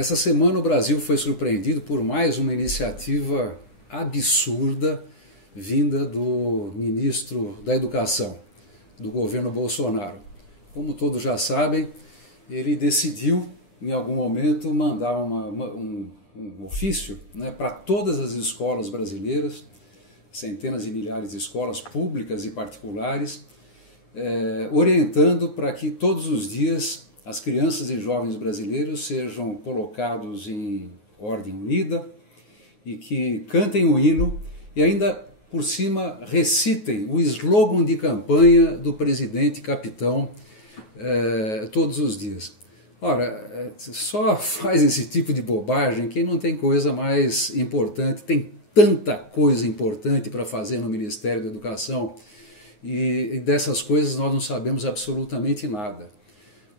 Essa semana o Brasil foi surpreendido por mais uma iniciativa absurda vinda do ministro da Educação, do governo Bolsonaro. Como todos já sabem, ele decidiu, em algum momento, mandar um ofício, para todas as escolas brasileiras, centenas de milhares de escolas públicas e particulares, orientando para que todos os dias as crianças e jovens brasileiros sejam colocados em ordem unida e que cantem o hino e ainda por cima recitem o slogan de campanha do presidente capitão todos os dias. Ora, só faz esse tipo de bobagem quem não tem coisa mais importante, tem tanta coisa importante para fazer no Ministério da Educação e dessas coisas nós não sabemos absolutamente nada.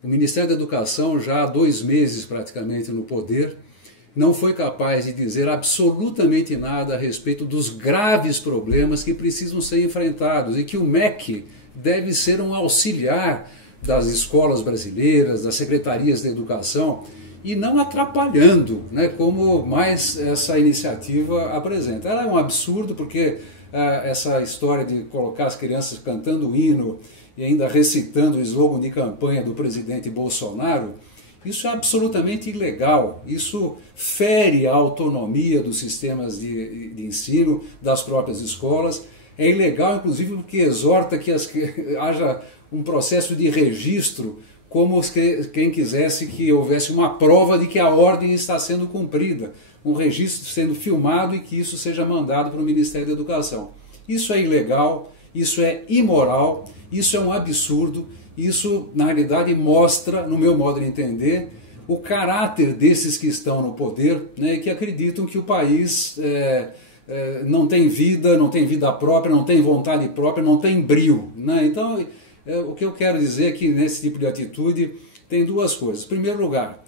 O Ministério da Educação, já há 2 meses praticamente no poder, não foi capaz de dizer absolutamente nada a respeito dos graves problemas que precisam ser enfrentados e que o MEC deve ser um auxiliar das escolas brasileiras, das secretarias de educação e não atrapalhando, como mais essa iniciativa apresenta. Ela é um absurdo porque essa história de colocar as crianças cantando o hino e ainda recitando o slogan de campanha do presidente Bolsonaro, isso é absolutamente ilegal, isso fere a autonomia dos sistemas de ensino, das próprias escolas, é ilegal inclusive porque exorta que haja um processo de registro como quem quisesse que houvesse uma prova de que a ordem está sendo cumprida, um registro sendo filmado e que isso seja mandado para o Ministério da Educação. Isso é ilegal, isso é imoral, isso é um absurdo, isso na realidade mostra, no meu modo de entender, o caráter desses que estão no poder, e que acreditam que o país não tem vida própria, não tem vontade própria, não tem brio. Então, o que eu quero dizer é que nesse tipo de atitude tem 2 coisas. Em primeiro lugar,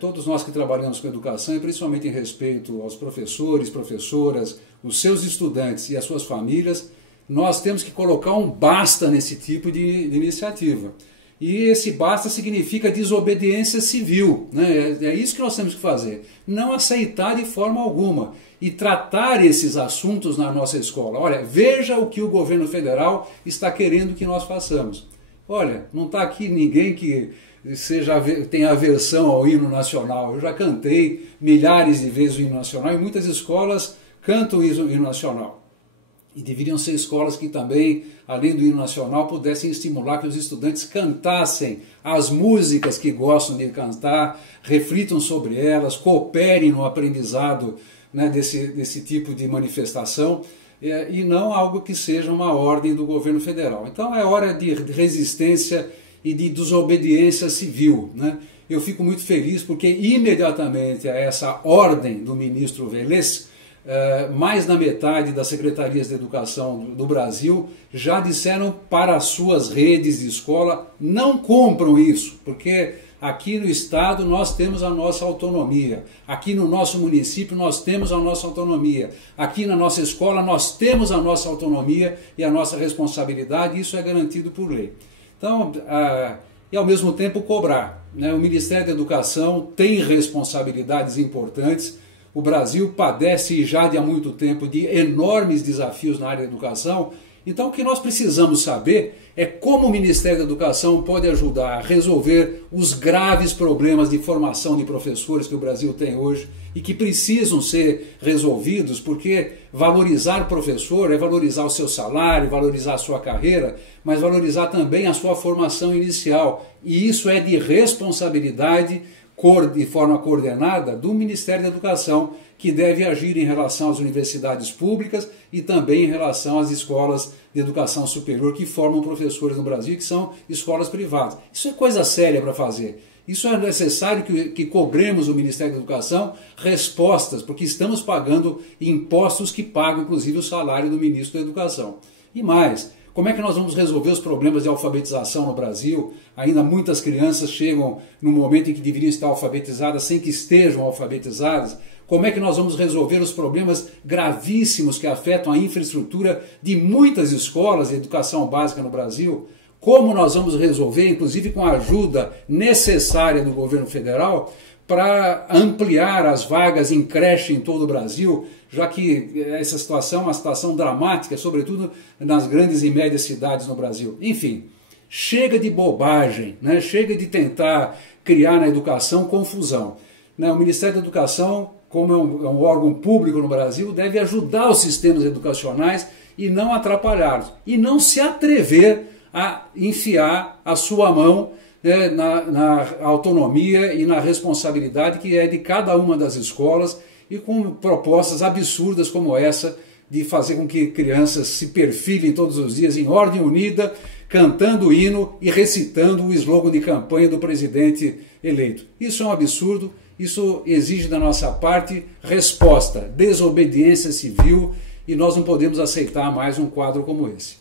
todos nós que trabalhamos com educação, e principalmente em respeito aos professores, professoras, os seus estudantes e as suas famílias, nós temos que colocar um basta nesse tipo de iniciativa. E esse basta significa desobediência civil. É isso que nós temos que fazer. Não aceitar de forma alguma. E tratar esses assuntos na nossa escola. Olha, veja o que o governo federal está querendo que nós façamos. Olha, não está aqui ninguém que tenha aversão ao hino nacional. Eu já cantei milhares de vezes o hino nacional e muitas escolas cantam o hino nacional. E deveriam ser escolas que também, além do hino nacional, pudessem estimular que os estudantes cantassem as músicas que gostam de cantar, reflitam sobre elas, cooperem no aprendizado desse tipo de manifestação, e não algo que seja uma ordem do governo federal. Então é hora de resistência e de desobediência civil. Eu fico muito feliz porque imediatamente a essa ordem do ministro Vélez, mais da metade das secretarias de educação do Brasil já disseram para as suas redes de escola: não compram isso, porque aqui no estado nós temos a nossa autonomia, aqui no nosso município nós temos a nossa autonomia, aqui na nossa escola nós temos a nossa autonomia e a nossa responsabilidade, isso é garantido por lei. Então, e ao mesmo tempo cobrar. O Ministério da Educação tem responsabilidades importantes. O Brasil padece já de há muito tempo de enormes desafios na área da educação. Então o que nós precisamos saber é como o Ministério da Educação pode ajudar a resolver os graves problemas de formação de professores que o Brasil tem hoje e que precisam ser resolvidos, porque valorizar o professor é valorizar o seu salário, valorizar a sua carreira, mas valorizar também a sua formação inicial. E isso é de responsabilidade de forma coordenada do Ministério da Educação, que deve agir em relação às universidades públicas e também em relação às escolas de educação superior que formam professores no Brasil, que são escolas privadas. Isso é coisa séria para fazer. Isso é necessário que cobremos o Ministério da Educação respostas, porque estamos pagando impostos que pagam, inclusive, o salário do ministro da Educação. E mais, como é que nós vamos resolver os problemas de alfabetização no Brasil? Ainda muitas crianças chegam no momento em que deveriam estar alfabetizadas sem que estejam alfabetizadas. Como é que nós vamos resolver os problemas gravíssimos que afetam a infraestrutura de muitas escolas de educação básica no Brasil? Como nós vamos resolver, inclusive com a ajuda necessária do governo federal, para ampliar as vagas em creche em todo o Brasil, já que essa situação é uma situação dramática, sobretudo nas grandes e médias cidades no Brasil. Enfim, chega de bobagem, né? Chega de tentar criar na educação confusão. O Ministério da Educação, como é um órgão público no Brasil, deve ajudar os sistemas educacionais e não atrapalhá-los. E não se atrever a enfiar a sua mão na autonomia e na responsabilidade que é de cada uma das escolas, e com propostas absurdas como essa de fazer com que crianças se perfilem todos os dias em ordem unida, cantando o hino e recitando o slogan de campanha do presidente eleito. Isso é um absurdo, isso exige da nossa parte resposta, desobediência civil, e nós não podemos aceitar mais um quadro como esse.